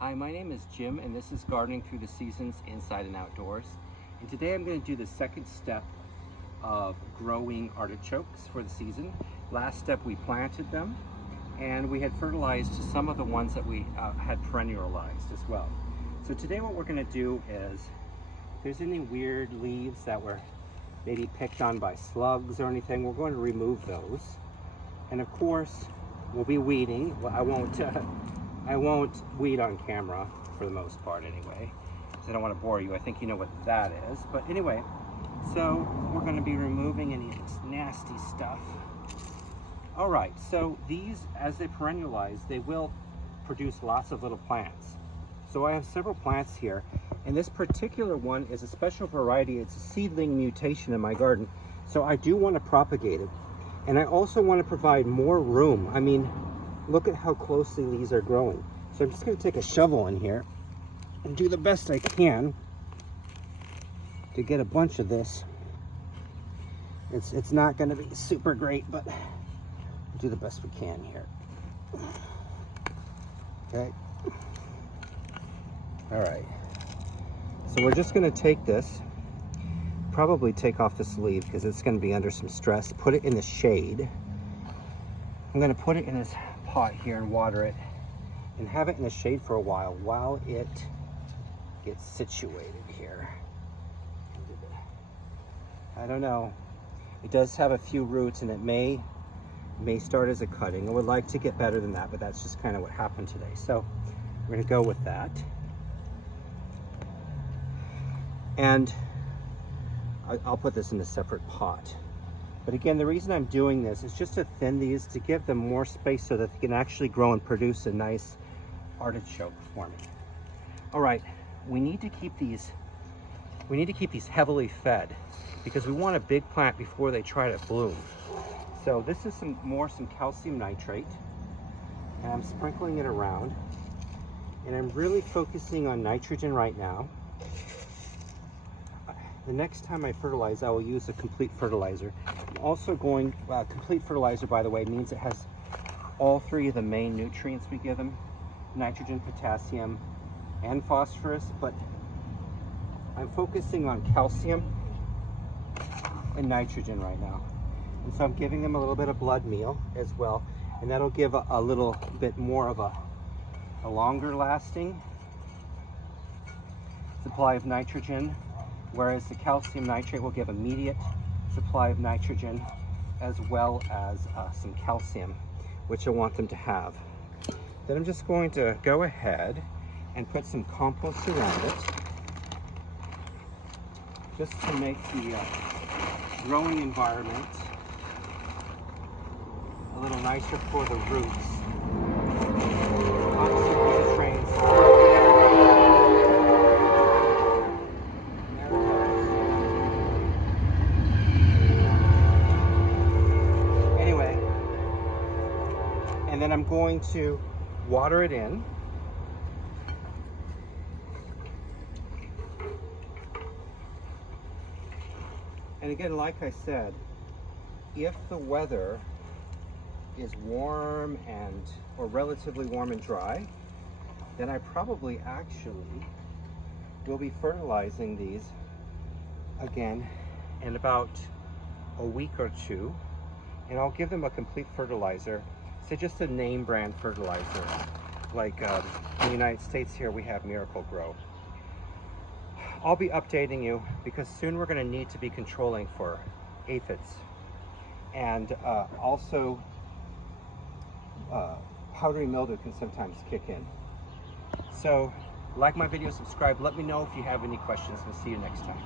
Hi, my name is Jim and this is Gardening Through the Seasons Inside and Outdoors. And today I'm going to do the second step of growing artichokes for the season. Last step we planted them and we had fertilized some of the ones that we had perennialized as well. So today what we're going to do is, if there's any weird leaves that were maybe picked on by slugs or anything, we're going to remove those. And of course, we'll be weeding. Well, I won't weed on camera for the most part anyway, because I don't want to bore you. I think you know what that is. But anyway, so we're going to be removing any of this nasty stuff. All right, so these, as they perennialize, they will produce lots of little plants. So I have several plants here, and this particular one is a special variety. It's a seedling mutation in my garden. So I do want to propagate it. And I also want to provide more room. I mean, look at how closely these are growing. So I'm just going to take a shovel in here and do the best I can to get a bunch of this. It's not going to be super great, but we'll do the best we can here. Okay. All right. So we're just going to take this, probably take off the sleeve because it's going to be under some stress, put it in the shade. I'm going to put it in this pot here and water it and have it in the shade for a while it gets situated here. I don't know. It does have a few roots and it may start as a cutting. I would like to get better than that, but that's just kind of what happened today. So we're going to go with that. And I'll put this in a separate pot. But again, the reason I'm doing this is just to thin these, to give them more space so that they can actually grow and produce a nice artichoke for me. All right, we need to keep these heavily fed because we want a big plant before they try to bloom. So this is some calcium nitrate, and I'm sprinkling it around, and I'm really focusing on nitrogen right now. The next time I fertilize, I will use a complete fertilizer. I'm also going, complete fertilizer, by the way, means it has all three of the main nutrients we give them: nitrogen, potassium, and phosphorus, but I'm focusing on calcium and nitrogen right now. And so I'm giving them a little bit of blood meal as well, and that'll give a little bit more of a longer lasting supply of nitrogen, whereas the calcium nitrate will give immediate supply of nitrogen as well as some calcium, which I want them to have. Then I'm just going to go ahead and put some compost around it, just to make the growing environment a little nicer for the roots. Obviously, trains. And then I'm going to water it in. And again, like I said, if the weather is warm or relatively warm and dry, then I probably actually will be fertilizing these again in about a week or two. And I'll give them a complete fertilizer. So just a name brand fertilizer, like in the United States here we have Miracle Grow. I'll be updating you because soon we're going to need to be controlling for aphids, and also powdery mildew can sometimes kick in. So like my video, subscribe, let me know if you have any questions. We'll see you next time.